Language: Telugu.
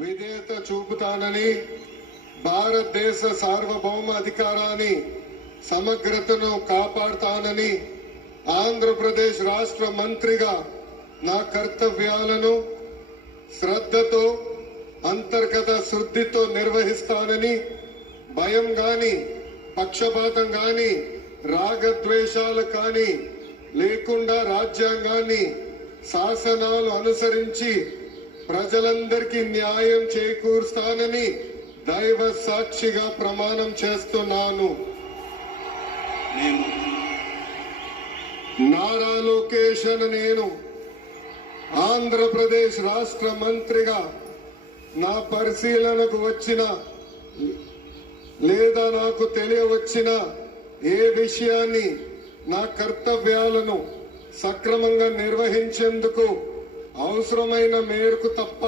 విధేయత చూపుతానని, భారతదేశ సార్వభౌమ అధికారాన్ని సమగ్రతను కాపాడుతానని ఆంధ్రప్రదేశ్ రాష్ట్ర మంత్రిగా నా కర్తవ్యాలను శ్రద్ధతో అంతర్గత శుద్ధితో నిర్వహిస్తానని, భయం గాని పక్షపాతం గాని రాగద్వేషాలు కానీ లేకుండా రాజ్యాంగాన్ని శాసనాలు అనుసరించి ప్రజలందరికీ న్యాయం చేకూరుస్తానని దైవ సాక్షిగా ప్రమాణం చేస్తున్నాను. నారా లోకేష్ నేను ఆంధ్రప్రదేశ్ రాష్ట్ర మంత్రిగా నా పరిశీలనకు వచ్చిన లేదా నాకు తెలియవచ్చిన ఏ విషయాన్ని నా కర్తవ్యాలను సక్రమంగా నిర్వహించేందుకు అవసరమైన మేరకు తప్ప